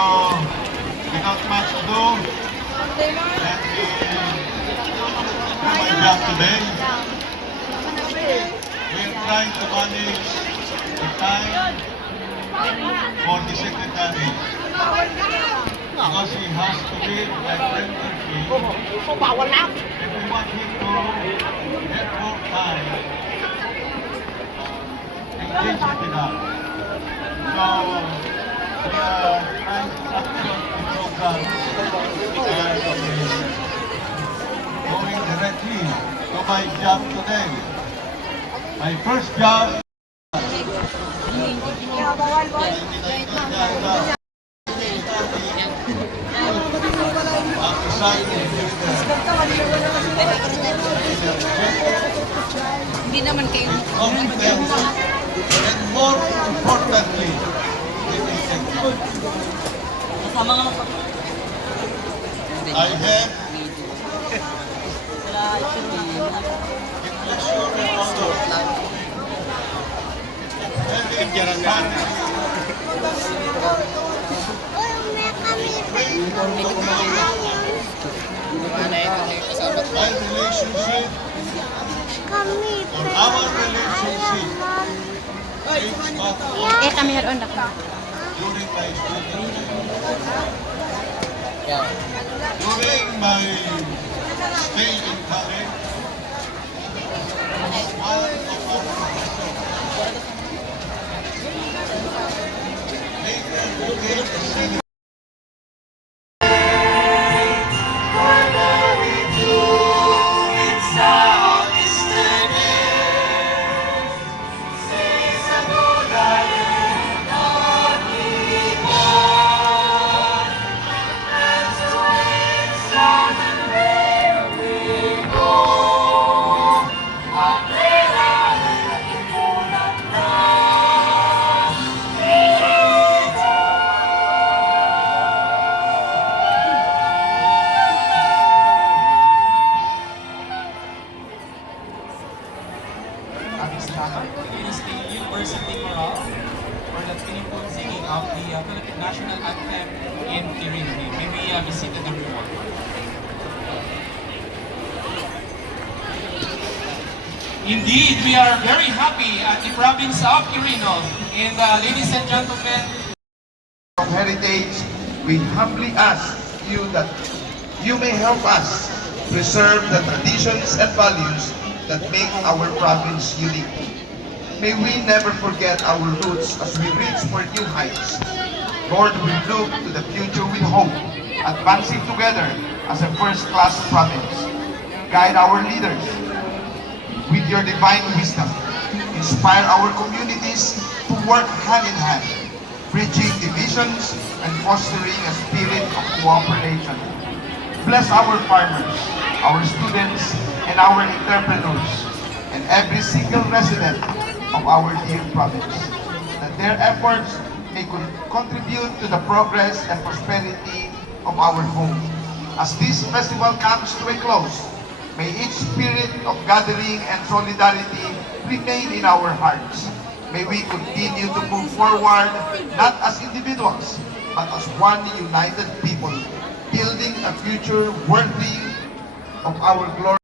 without much ado, let me do my job today. We're trying to manage the time for the secretary because he has to leave at 10:30. If we want him to get more time, engage with that. So, we are trying to action the program and going directly to my job today. My first job. Hindi naman kayo. And more importantly, I have my relationship or our relationship Kami haroon na ka. during my student during my stay in college was one of our professors. Later became a senior. University Morale for the Philippine singing of the Philippine National Anthem in Quirino. May we be seated, everyone. Indeed, we are very happy at the province of Quirino. And ladies and gentlemen, of heritage, we humbly ask you that you may help us preserve the traditions and values that make our province unique. May we never forget our roots as we reach for new heights. Lord, we look to the future with hope, advancing together as a first-class province. Guide our leaders with your divine wisdom. Inspire our communities to work hand in hand, bridging divisions and fostering a spirit of cooperation. Bless our farmers, our students, and our entrepreneurs, and every single resident of our dear province, that their efforts may contribute to the progress and prosperity of our home. As this festival comes to a close, may each spirit of gathering and solidarity remain in our hearts. May we continue to move forward, not as individuals, but as one united people, building a future worthy of our glory.